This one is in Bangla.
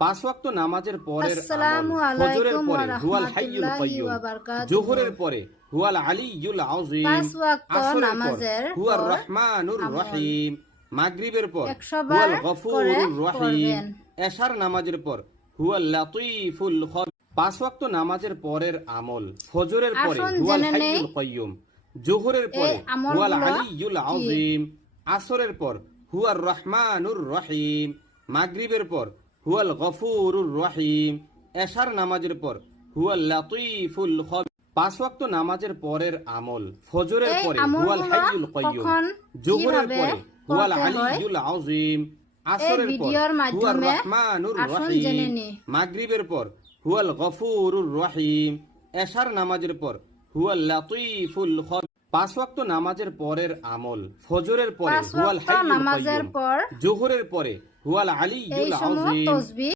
পাঁচ ওয়াক্ত নামাজের পরের আসসালামু আমল ফজরের আলাইকুম পরে ওয়া হুয়াল হাইয়ুল রাহমাতুল্লাহি কাইয়্যুম, ওয়া বারাকাতুহু। জোহরের পরে হুয়াল আলিয়্যুল আযীম, পাঁচ ওয়াক্ত আসরের পর নামাজের হুয়ার পর রহমানুর আমল রহিম, মাগরিবের পর 100 হুয়াল বার করে গফুরুর রহিম, পড়বেন। এশার নামাজের পর হুয়াল লাতীফুল খবীর। পাঁচ ওয়াক্ত নামাজের পরের আমল ফজরের পরে আসুন হুয়াল জেনে নেই হাইয়ুল কাইয়্যুম, জোহরের পরে আমলগুলো হুয়াল আলিয়্যুল কি? আযীম, আসরের পর হুয়ার রহমানুর রহিম, মাগরিবের পর হুয়াল গফুরুর রহিম, এশার নামাজের পর হুয়াল লাতীফুল খবীর। পাঁচ ওয়াক্ত নামাজের পরের আমল ফজরের এই পরে আমলগুলো হুয়াল হাইয়ুল কাইয়্যুম, কখন জোহরের কিভাবে পরে হুয়াল পড়তে হয়? আলিয়্যুল আযীম, এই আসরের পর ভিডিওর হুয়ার মাধ্যমে রহমানুর আসুন জেনে রহিম, নিই। মাগরিবের পর হুয়াল গফুরুর রহিম, এশার নামাজের পর হুয়াল লাতীফুল খবীর। পাঁচ ওয়াক্ত নামাজের পরের আমল ফজরের পরে পাঁচ হুয়াল ওয়াক্ত হাইয়ুল নামাজের কাইয়্যুম, পর জোহরের পরে হুয়াল এই আলিয়্যুল সমূহ আযীম, তসবিহ